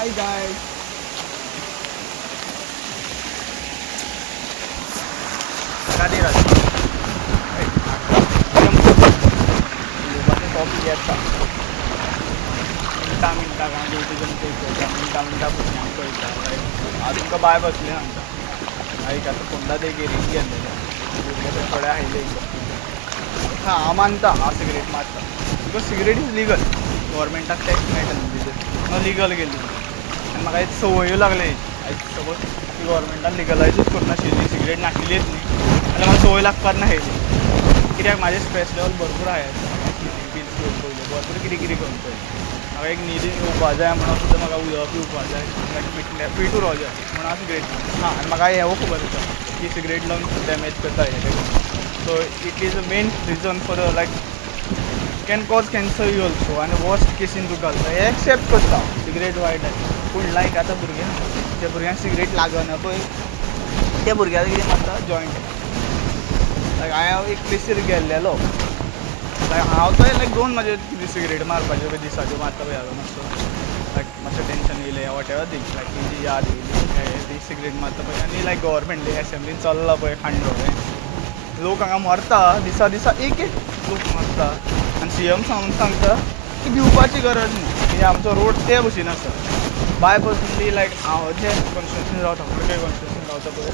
Hi guys. Kadi ras. Topic yatta. Minta kan decision घेतला. मिनटा पुढे कळता. आज तुमका बाय बसले आमचा. आई का कोणता ते गेली गेले. थोडे हायले. हां मानता हा सिगरेट मारता. Because cigarette is legal. गव्हर्मेंटाक टॅक्स मेळटा न लीगल गेली आनी म्हाका एक संवय लागले सपोज ती गव्हर्मेंटान लिगलायजूच करनाशिल्ली सिगरेट नाशिल्लीच न्ही जाल्यार म्हाका संवय लागपाक ना हेजी कित्याक म्हाजें स्ट्रेस लेवल भरपूर हाय आसा पिल्स घेवन पयलीं भरपूर कितें कितें करून पळय म्हाका एक न्हिदून येवपा जाय म्हणून सुद्दां म्हाका उदक पिवपा जाय फीट उरवं जाय म्हणून हांव सिगरेट हां आनी म्हाका हेवूय खबर आसा की सिगरेट लावन डॅमेज करता हें so it is a main reason for like can cause cancer you also आनी वर्स्ट केसीन तुका घालता हें एक्सेप्ट करता सिगरेट वायट आसा पूण लायक आतां भुरग्यांक ज्या भुरग्यांक सिगरेट लागना पळय त्या भुरग्याक कितें मारता जॉयंट लायक हांव एक प्लेसीर गेल्लेलो लायक हांव थंय लायक दोन म्हाजे सिगरेट मारपाच्यो पळय दिसाच्यो मारता पळय हांवें मातसो लायक मातशें टेंशन येयलें वॉट एवर थिंग लायक तेजी याद येयली ती सिगरेट मारता पळय आनी लायक गव्हर्मेंट एसेंब्लीन चल्ला पळय खांडो लोक हांगा मरता दिसा दिसा एक लोक मरता आनी सीएम सांगता की भिवपाची गरज न्ही की आमचो रोड ते भशेन आसा बाय पर्सनली लायक हांव जे कॉन्स्टिट्युशन रावता पळय कॉन्स्टिट्युशन रावता पळय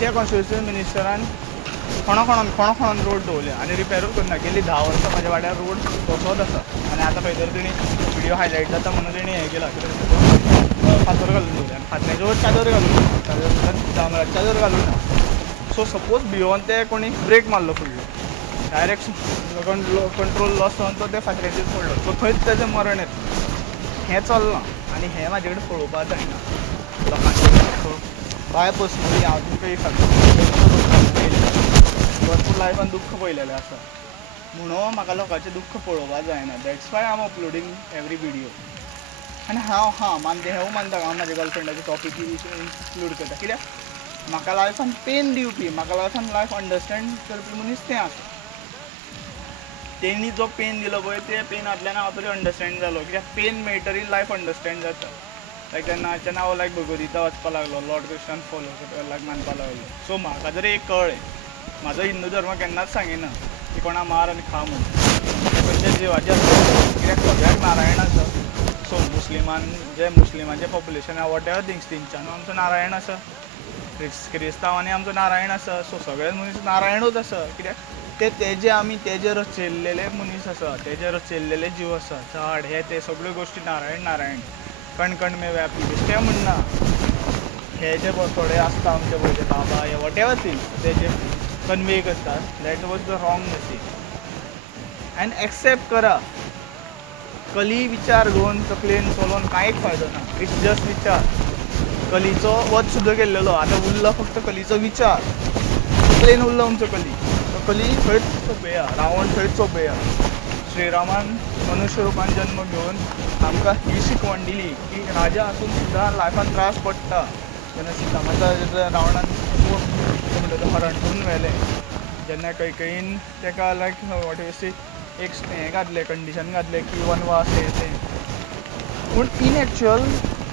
त्या कॉन्स्टिट्युशन मिनिस्टरान कोणा रोड दवरले आनी रिपेरूच करना गेली 10 वर्सां म्हाज्या वाड्यार रोड तसोच आसा आनी आतां खंय तरी तेणी व्हिडियो हायलायट जाता म्हणून तेणी हें केलां कितें फातर घालून दवरले आनी फातऱ्याच्या वयर चादर घालून दामराची चादर घालून ना सो सपोज भिवून ते कोणी ब्रेक मारलो फुडलो डायरेक्ट कंट्रोल लॉस जावन तो त्या फातऱ्याचेर पडलो सो थंयच तेजें मरण येता हें चलना आनी हें म्हाजे कडेन पळोवपाक जायना लोकांचे बाय पर्सनली हांव तुमकां एक भरपूर लायफान दुख्ख पळयलेलें आसा म्हणून म्हाका लोकांचें दुख्ख पळोवपाक जायना that's why I am uploading every video आनी हांव मानता हेंवूय मानता हांव म्हाज्या गर्लफ्रेंडाचे टॉपीक इन्क्लूड करता कित्याक म्हाका लायफान पेन दिवपी म्हाका लायफान लायफ अंडरस्टँड करपी मनीस तें आसा तेणी जो पेन दिलो पळय ते पेनांतल्यान हांव तरी अंडरस्टँड जालो कित्याक पेन मेळटरी लायफ अंडरस्टँड जाता लायक तेन्ना हांव लायक भगवद्गीता वाचपाक लागलो लॉर्ड कृष्णान फॉलो लायक मानपाक लागलो सो म्हाका जरी एक कळ्ळें म्हाजो हिंदू धर्म केन्नाच सांगिना की कोणा मार आनी खा म्हणून खंयच्या जिवाचें आसता कित्याक सगळ्याक नारायण आसा सो मुस्लिमांचें पॉप्युलेशन आहा वॉट एवर थिंग्स तेंच्यानू आमचो नारायण आसा क्रिस्तांवांनी आमचो नारायण आसा सो सगळे मनीस नारायणूच आसा कित्याक तेजे आमी तेजे रचयल्लेले मनीस आसा तेजे रचयल्लेले जीव आसा झाड हे ते सगळ्यो गोश्टी नारायण कण कण मे व्यापी बेश्टें म्हणना हे जे थोडे आसता आमचे पळय ते बाबा हे वॉट एवर थिंग्स ते जे कन्वे करतात that was the wrong message and accept करा कली विचार घेवन तकलेन चलोवन कांयच फायदो ना इट्स जस्ट विचार कलीचो वध सुद्दां केल्लेलो आतां उरलो फक्त कलीचो विचार तकलेन उरलो आमचो कली थंयच सोंपया रावण थंयच सोंपया श्रीरामान मनुश्य रुपान जल्म घेवन आमकां ही शिकवण दिली की राजा आसून सुद्दां लायफान त्रास पडटा जेन्ना सीतामाता रावणान म्हणटा तो हरण करून व्हेलें जेन्ना कैकेयीन तेका लायक वॉट यू से एक हें घातलें कंडिशन घातलें की वनवास हें तें पूण इन एक्चुअल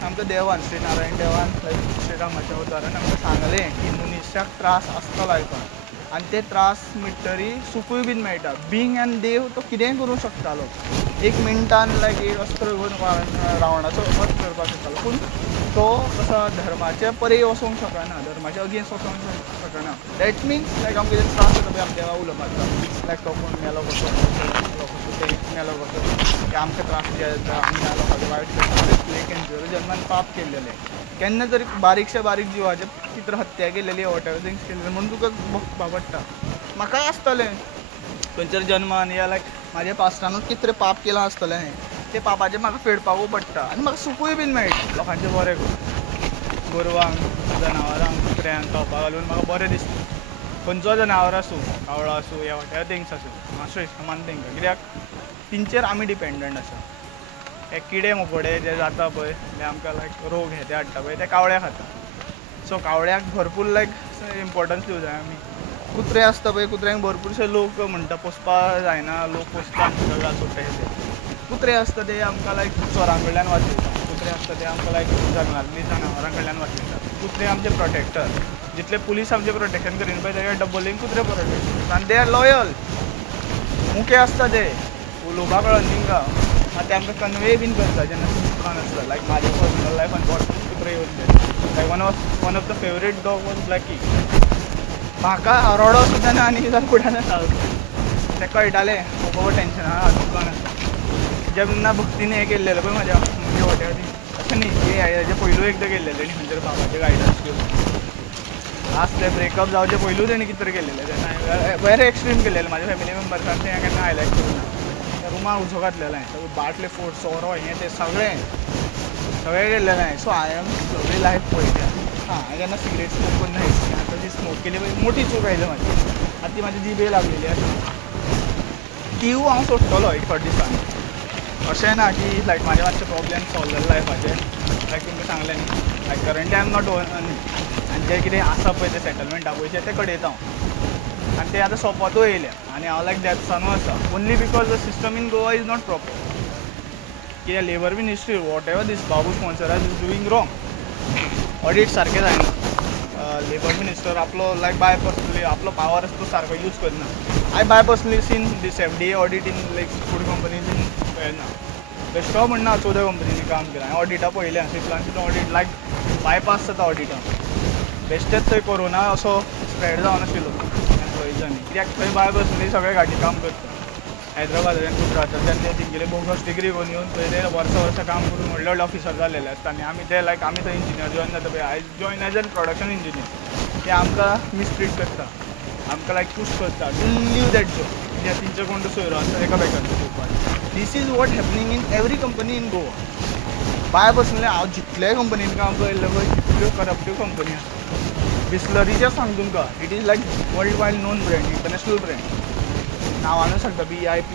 आमकां देवान श्रीनारायण देवान लायक श्रीरामाच्या अवतारान आमकां सांगलें की मनशाक त्रास आसता लायफान आनी ते त्रास मिटतरी सुखूय बीन मेळटा बींग एन देव तो कितेंय करूं शकतालो एक मिनटान लायक एक अस्त्र घेवन रावणाचो वध करपाक शकतालो पूण तो कसो धर्माचे परे वचोंक शकना धर्माचे अगेन्स्ट वचोंक शकना दॅट मिन्स लायक आमकां कितें त्रास जाता पळय आमच्या देवा उलोवप मारता लायक तो कोण मेलो कसो मेलो कसो ते आमकां त्रास जे जाता आमी मेलो कसो वायट एक जन्मान पाप केल्लेलें केन्ना तरी बारीकशे बारीक जिवाचे चित्र हत्या केलेली वॉट एवर थिंग्स केलेली म्हणून तुका भोगपाक पडटा म्हाकाय आसतलें खंयच्या जन्मान या लायक म्हाज्या पास्टानूच कितें तरी पाप केलां आसतलें हांवें ते पापाचें म्हाका फेडपाकूय पडटा आनी म्हाका सुखूय बीन मेळटा लोकांचें बरें करून गोरवांक जनावरांक कुत्र्यांक खावपाक घालून म्हाका बरें दिसता खंयचो जनावर आसूं कावळो आसूं या वॉट एवर थिंग्स आसूं मातशें समान तेंकां कित्याक तेंचेर आमी डिपेंडंट आसा हे किडे मोकोडे जे जाता पळय ते आमकां लायक रोग हे ते हाडटा पळय ते कावळे खाता सो कावळ्याक भरपूर लायक इम्पॉर्टन्स दिवं जाय आमी कुत्रे आसता पळय कुत्र्यांक भरपूरशे लोक म्हणटा पोसपाक जायना लोक पोसता सगळ्या सुट्टे ते कुत्रे आसता ते आमकां लायक चोरां कडल्यान वाचयता कुत्रे असतात ते आमकां लायक जनावरां कडल्यान वाचयतात. कुत्रे आमचे प्रोटेक्टर. जितले पुलीस आमचे प्रोटेक्शन करीन पळय तेच्या डबलींग कुत्रे प्रोटेक्ट. आनी दे आर लॉयल. मुखे असता ते उलोवपा कळना तेंकां. आनी ते आमकां कन्वे बीन करता जेन्ना दुकान आसता. लायक म्हाज्या पर्सनल लायफान भरपूर कुत्रे येवन गेले. Like one of the favourite dog was Blacky. म्हाका रडो सुद्दां ना आनी फुड्यान तेका कळटालें बाबा टेंशन आहा दुकान आसा. जेन्ना भक्तीन हें केल्लेलें पळय म्हाज्या हॉटेल अशें न्ही हेजे पयलू एकदां केल्लेलें तेणी खंयतरी बाबाचें गायडन्स घेवन. लास्ट ते ब्रेकअप जावचे पयलू तेणी कितें तरी केल्लेलें तेन्ना हांवें वेरी एक्स्ट्रीम केल्लेलें म्हाज्या फॅमिली मेंबर्सान तें हांवें केन्ना हायलायट करूं ना. त्या रुमाक उजो घातलेलो हांवें सगळें बाटले फोड सोरो हें तें सगळें केल्लेलें हांवें. सो हांवें सगळी लायफ पळयल्या. हांवें जेन्ना सिगरेट स्मोक करून हायसली आतां ती स्मोक केली पळय मोठी चूक आयली म्हाजी. आतां ती म्हाजी जिबे लागलेली आसा. तीवूय हांव सोडटलो एक फावट दिसान. अशें ना की लायक म्हाजे मातशे प्रॉब्लेम सॉल्व जाले लायफाचे. लायक तुमकां सांगलें न्ही like currently I am not earning. आनी जें कितें आसा पळय तें सेटलमेंटा पयशे ते कडेयता हांव. आनी ते आतां सोंपतूय येयल्या. आनी हांव लायक देवस्थानू आसा only because the system in Goa is not proper. कित्याक labour ministry whatever this babu sponsor is doing wrong. Audit सारकें जायना. लेबर मिनिस्टर आपलो लायक बाय पर्सनली आपलो पावर आसा तो सारको यूज करना. I by personally seen this FDA audit in like food companies in पळयना. बेश्टो म्हणना 14 कंपनींनी काम केलां. हांवें ऑडिटां पळयल्या सिप्लांचें ऑडिट लायक बायपास जाता ऑडिटां. बेश्टेच थंय कोरोना असो स्प्रेड जावनाशिल्लो एम्प्लॉइजांनी. कित्याक थंय बाय पर्सनली सगळे घाटी काम करता. हैदराबादांतल्यान गुजरातांतल्यान ते तेंगेले बोगस डिग्री घेवन येवन थंय ते वर्सां काम करून व्हडले व्हडले ऑफिसर जाल्लेले आसता. आनी आमी ते लायक आमी थंय इंजिनियर जॉइन जाता पळय I join as an production engineer. ते आमकां मिसट्रीट करता. आमकां लायक पुश करता टू लीव दॅट जॉब. कित्याक तेंचे कोण तो सोयरो आसता एका वेकन्सी दिवपाक. This is what happening in every company in Goa. By personally हांव जितलेय कंपनीन काम पळयल्लें पळय तितल्यो करप्टीव कंपनी आसा. बिस्लरीचें सांग तुमकां it is like world wide known brand international brand. नांवानूच सांगता BIP